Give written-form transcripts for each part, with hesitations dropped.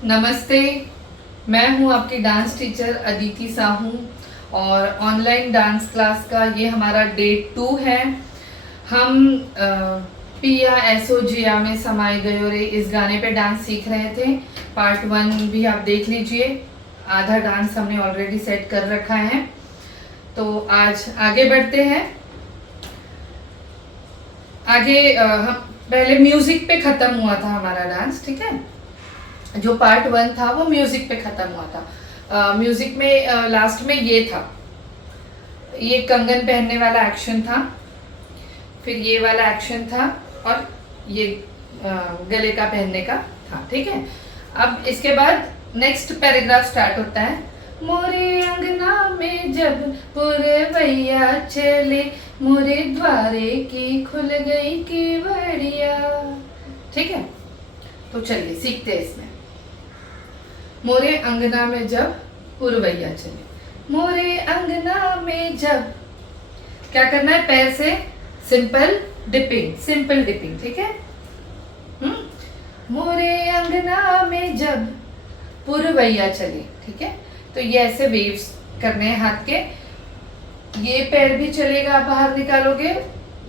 नमस्ते। मैं हूं आपकी डांस टीचर अदिति साहू और ऑनलाइन डांस क्लास का ये हमारा डे 2 है। हम पिया एसो जिया में समाये गयो रे इस गाने पे डांस सीख रहे थे। पार्ट 1 भी आप देख लीजिए, आधा डांस हमने ऑलरेडी सेट कर रखा है। तो आज आगे बढ़ते हैं। आगे हम पहले म्यूजिक पे खत्म हुआ था हमारा डांस, ठीक है। जो पार्ट 1 था वो म्यूजिक पे खत्म हुआ था। म्यूजिक में लास्ट में ये था, ये कंगन पहनने वाला एक्शन था, फिर ये वाला एक्शन था और ये गले का पहनने का था, ठीक है। अब इसके बाद नेक्स्ट पैराग्राफ स्टार्ट होता है। मोरे अंगना में जब पुरवैया चले, मोरे द्वारे की खुल गई केवड़िया, ठीक है। तो चलिए सीखते हैं इसमें। मोरे अंगना में जब पुरवैया चले, मोरे अंगना में जब, क्या करना है, पैर से सिंपल डिपिंग, ठीक है। मोरे अंगना में जब पुरवैया चले, ठीक है। तो ये ऐसे वेव्स करने हैं हाथ के। ये पैर भी चलेगा, बाहर निकालोगे,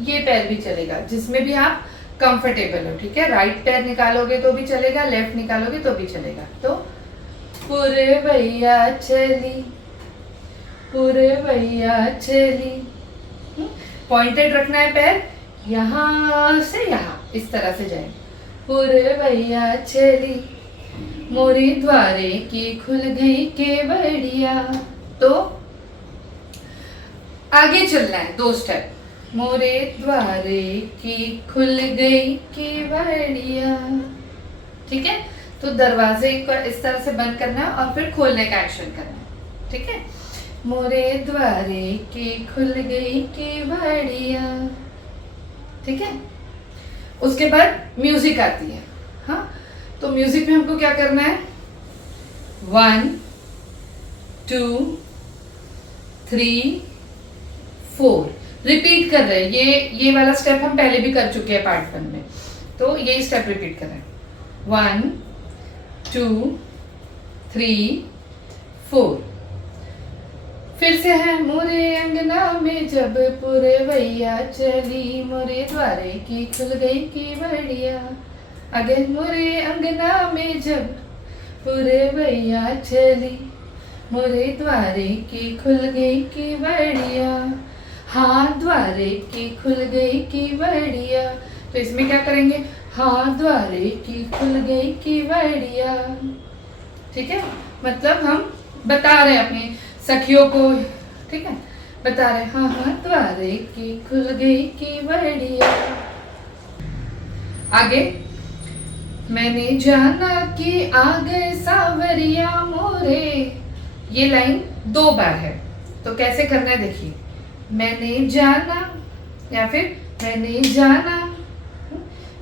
ये पैर भी चलेगा, जिसमें भी आप कंफर्टेबल हो, ठीक है। राइट पैर निकालोगे तो भी चलेगा, लेफ्ट निकालोगे तो भी चलेगा। तो पुरवैया चली, पुरवैया चली, पॉइंटेड रखना है पैर, यहाँ से यहाँ इस तरह से जाए। पुरवैया चली, मोरे द्वारे की खुल गई केवड़िया। तो आगे चलना है 2 स्टेप। मोरे द्वारे की खुल गई केवड़िया, ठीक है। तो दरवाजे को इस तरह से बंद करना है और फिर खोलने का एक्शन करना है, ठीक है। मोरे द्वारे की खुल गई केवड़िया, ठीक है। उसके बाद म्यूजिक आती है। हाँ, तो म्यूजिक में हमको क्या करना है, 1 2 3 4 रिपीट कर रहे हैं। ये वाला स्टेप हम पहले भी कर चुके हैं पार्ट 1 में, तो ये स्टेप रिपीट कर रहे हैं। 1 2 3 4। फिर से है। मोरे अंगना में जब पुरवैया चली, मोरे द्वारे की खुल गई केवड़िया। अगेन, मोरे अंगना में जब पुरवैया चली, मोरे द्वारे की खुल गई केवड़िया। हाँ, द्वारे की खुल गई केवड़िया। तो इसमें क्या करेंगे, हाँ द्वारे की खुल गई केवड़िया, ठीक है। मतलब हम बता रहे हैं अपनी सखियों को, ठीक है, बता रहे हाँ हाँ द्वारे की खुल गई केवड़िया। आगे, मैंने जाना कि आ गए सावरिया मोरे। ये लाइन 2 बार है, तो कैसे करना है देखिए। मैंने जाना या फिर मैंने जाना,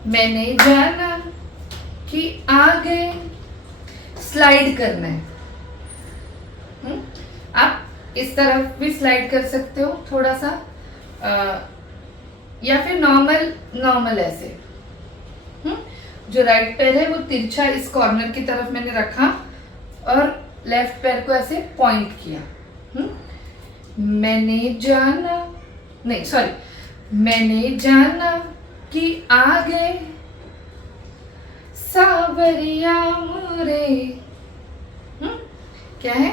मैंने जाना कि आ गए, स्लाइड करना है। आप इस तरफ भी स्लाइड कर सकते हो थोड़ा सा, या फिर नॉर्मल ऐसे। जो राइट पैर है वो तिरछा इस कॉर्नर की तरफ मैंने रखा और लेफ्ट पैर को ऐसे पॉइंट किया। मैंने जाना, नहीं सॉरी, मैंने जाना कि आ गए सावरिया मोरे। क्या है,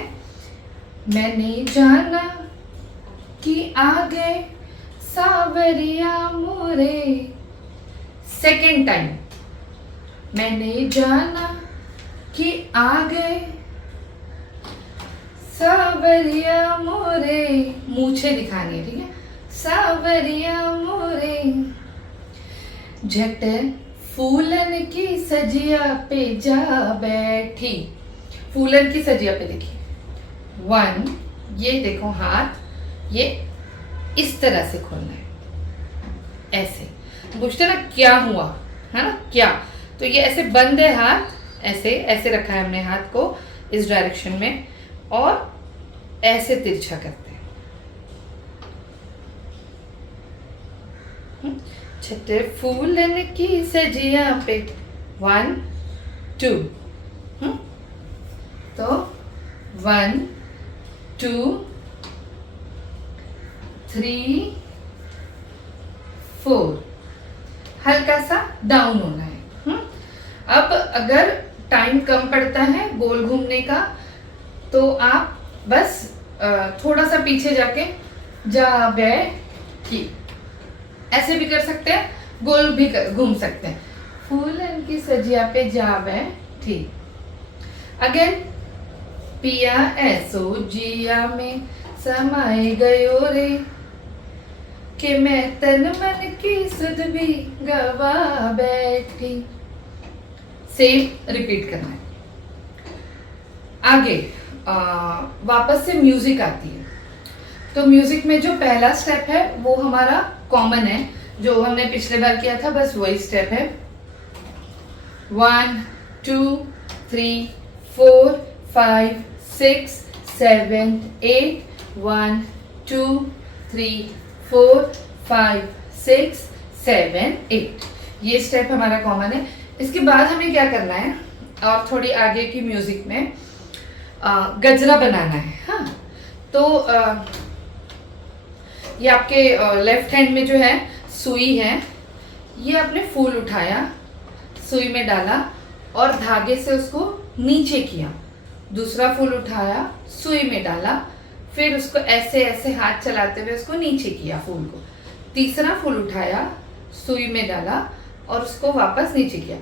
मैंने जाना कि आ गए सावरिया मोरे। सेकेंड टाइम, मैंने जाना कि आ गए सावरिया मोरे। मूछे दिखानी है, ठीक है। सावरिया मोरे, झट फूलन की सजिया पे जा बैठी। फूलन की सजिया पे देखिए, 1, ये देखो हाथ, ये इस तरह से खोलना है, ऐसे। पूछते ना क्या हुआ, है ना, क्या। तो ये ऐसे बंद है हाथ, ऐसे रखा है हमने हाथ को इस डायरेक्शन में और ऐसे तिरछा करते हैं। छठे फूलन की सजिया पे 1 2 1 2 3 4। हल्का सा डाउन होना है। अब अगर टाइम कम पड़ता है गोल घूमने का तो आप बस थोड़ा सा पीछे जाके जा बैठी ऐसे भी कर सकते हैं, गोल भी घूम सकते हैं। फूलन की सजिया पे जा बैठी। अगेन पिया ऐसो जिया में समाए गयो रे कि मैं तन मन की सुध भी गवा बैठी। सेम रिपीट करना है। आगे वापस से म्यूजिक आती है। तो म्यूजिक में जो पहला स्टेप है वो हमारा कॉमन है, जो हमने पिछले बार किया था, बस वही स्टेप है। 1 2 3 4 5 6 7 8 1 2 3 4 5 6 7 8। ये स्टेप हमारा कॉमन है। इसके बाद हमें क्या करना है, और थोड़ी आगे की म्यूजिक में गजरा बनाना है। हाँ, तो ये आपके लेफ्ट हैंड में जो है सुई है, ये आपने फूल उठाया, सुई में डाला और धागे से उसको नीचे किया। दूसरा फूल उठाया, सुई में डाला, फिर उसको ऐसे ऐसे हाथ चलाते हुए उसको नीचे किया फूल को। तीसरा फूल उठाया, सुई में डाला और उसको वापस नीचे किया।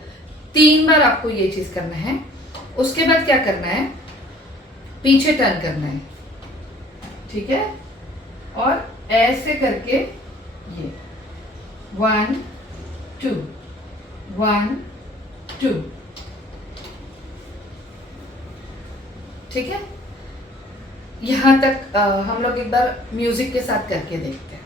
3 बार आपको ये चीज करना है। उसके बाद क्या करना है, पीछे टर्न करना है, ठीक है, और ऐसे करके ये 1 2 1 2, ठीक है। यहां तक हम लोग एक बार म्यूजिक के साथ करके देखते हैं।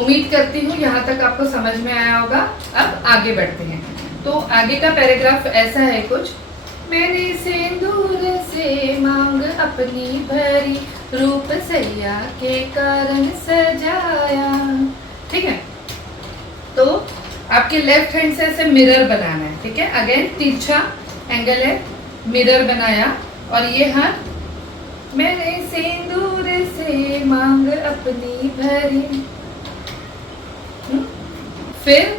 उम्मीद करती हूँ यहाँ तक आपको समझ में आया होगा। अब आगे बढ़ते हैं। तो आगे का पैराग्राफ ऐसा है कुछ, मैंने सिंदूर से मांग अपनी भरी, रूप सैया के कारण सजाया। ठीक है, तो आपके लेफ्ट हैंड से ऐसे मिरर बनाना है। ठीक है, अगेन तिरछा एंगल है, मिरर बनाया और ये हाथ मैंने सिंदूर से मांग अपनी भरी, फिर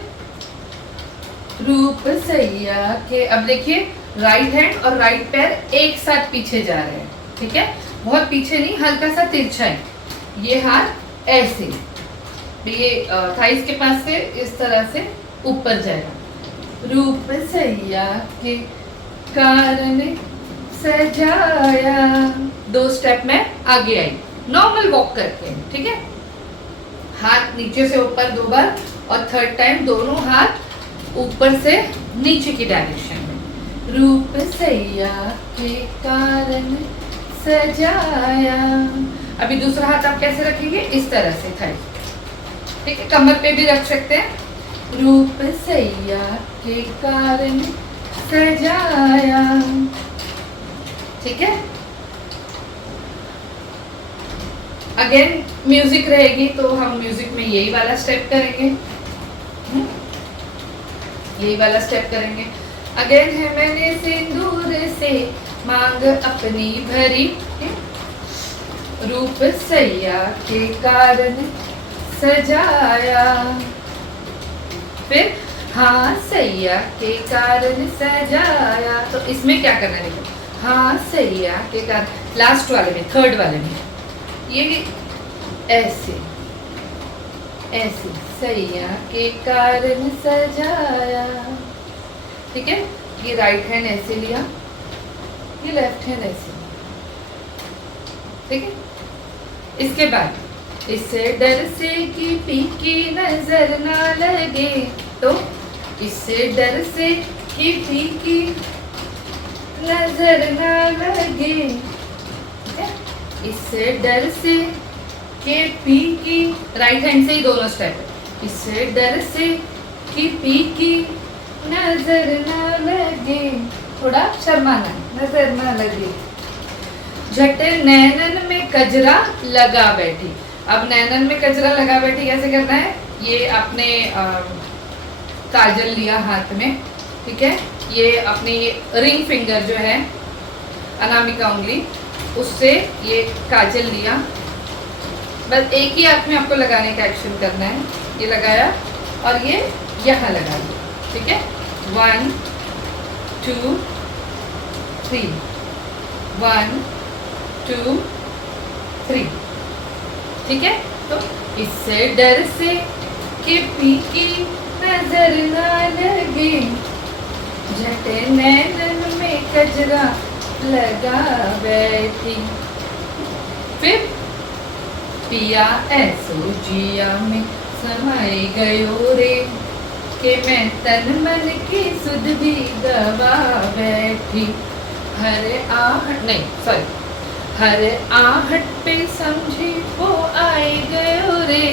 रूप सैया के। अब देखिए राइट हैंड और राइट पैर एक साथ पीछे जा रहे हैं। ठीक है, बहुत पीछे नहीं, हल्का सा तिरछा है। ये हाथ ऐसे, ये थाइस के पास से इस तरह से ऊपर जाएगा। रूप सैया के कारण सजाया। 2 स्टेप में आगे आई, नॉर्मल वॉक करके। ठीक है, हाथ नीचे से ऊपर 2 बार और थर्ड टाइम दोनों हाथ ऊपर से नीचे की डायरेक्शन में। रूप सैया के कारण सजाया। अभी दूसरा हाथ आप कैसे रखेंगे, इस तरह से था, ठीक है, कमर पे भी रख सकते हैं। रूप सैया के कारण सजाया, ठीक है। अगेन म्यूजिक रहेगी तो हम म्यूजिक में यही वाला स्टेप करेंगे, यही वाला स्टेप करेंगे। अगेन है मैंने सिंदूर से मांग अपनी भरी, रूप सैया के कारण सजाया। फिर हाँ सैया के कारण सजाया, तो इसमें क्या करना है देखो, हाँ सैया के कारण, लास्ट वाले में, थर्ड वाले में ये ऐसे ऐसे सैया के कारण सजाया, ठीक है। ये राइट हैंड ऐसे लिया, ये लेफ्ट हैंड ऐसे, ठीक है। इसके बाद इससे डर से कि पीकी नजर ना लगे, तो इससे डर से कि पीकी नजर ना लगे, ठीक है। इससे डर से के पी की, राइट हैंड से ही दोनों स्टेप है। इससे डर से कि पी की नजर ना लगे, थोड़ा शर्माना, नजर ना लगे। झट नैनन में कजरा लगा बैठी। अब नैनन में कजरा लगा बैठी कैसे करना है, ये आपने काजल लिया हाथ में, ठीक है। ये अपनी रिंग फिंगर जो है, अनामिका उंगली, उससे ये काजल लिया, बस एक ही हाथ में आपको लगाने का एक्शन करना है। ये लगाया और ये यहाँ लगा दिया, ठीक है। 1 2 3, 1 2 3, ठीक है। तो इससे डर से कि पीकी नजर ना लगे, झट नैनन में कजरा लगा बैठी। फिर पिया ऐसो जिया में समाए गयो रे, कि मैं तन मन की सुध भी गवा बैठी। हर आहट नहीं, सॉरी, हर आहट पे समझी वो आए गयो रे,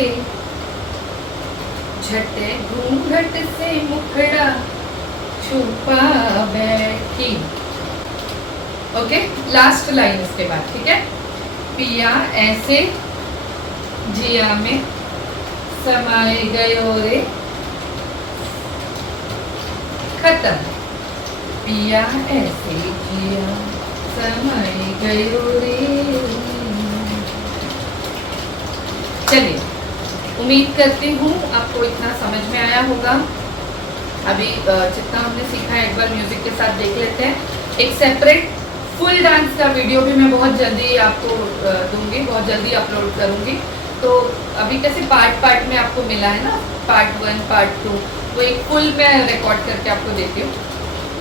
झटे घूंघट से मुखड़ा छुपा बैठी। ओके, लास्ट लाइन इसके बाद, ठीक है। पिया ऐसे जिया में समाए गयो रे, खत्म। पिया ऐसे जिया समाए गयो रे। चलिए, उम्मीद करती हूँ आपको इतना समझ में आया होगा। अभी जितना हमने सीखा है एक बार म्यूजिक के साथ देख लेते हैं। एक सेपरेट फुल डांस का वीडियो भी मैं बहुत जल्दी आपको दूंगी, बहुत जल्दी अपलोड करूंगी। तो अभी कैसे पार्ट पार्ट में आपको मिला है ना, पार्ट 1 पार्ट 2, वो एक फुल में रिकॉर्ड करके आपको देती हूँ,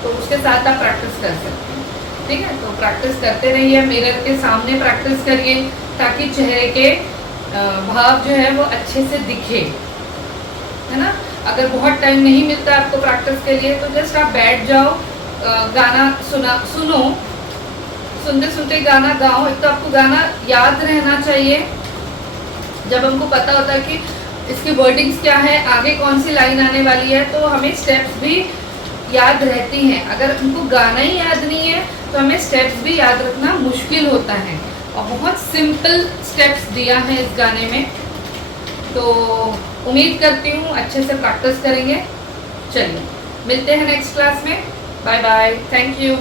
तो उसके साथ आप प्रैक्टिस कर सकते हैं, ठीक है। तो प्रैक्टिस करते रहिए, मिरर के सामने प्रैक्टिस करिए, ताकि चेहरे के भाव जो है वो अच्छे से दिखे, है ना। अगर बहुत टाइम नहीं मिलता आपको प्रैक्टिस के लिए, तो जस्ट आप बैठ जाओ, गाना सुनो, सुनते सुनते गाना गाओ। एक तो आपको गाना याद रहना चाहिए, जब हमको पता होता है कि इसकी वर्डिंग्स क्या है, आगे कौन सी लाइन आने वाली है, तो हमें स्टेप्स भी याद रहती हैं। अगर हमको गाना ही याद नहीं है तो हमें स्टेप्स भी याद रखना मुश्किल होता है, और बहुत सिंपल स्टेप्स दिया है इस गाने में। तो उम्मीद करती हूँ अच्छे से प्रैक्टिस करेंगे। चलिए, मिलते हैं नेक्स्ट क्लास में। Bye bye, thank you.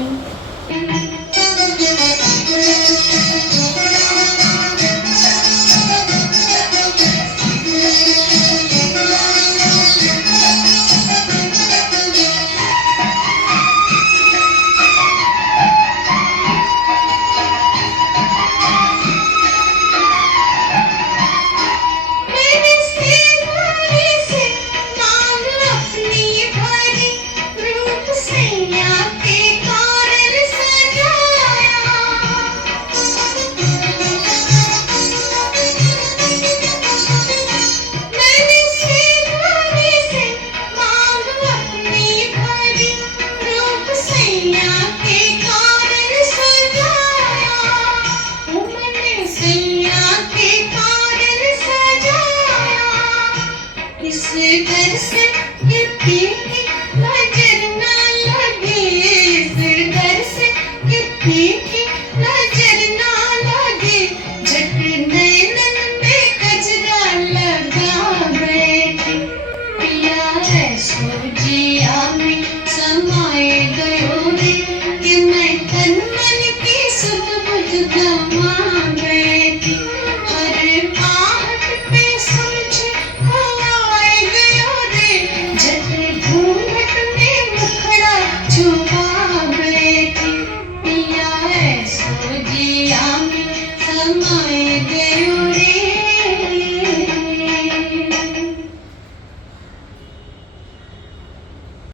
3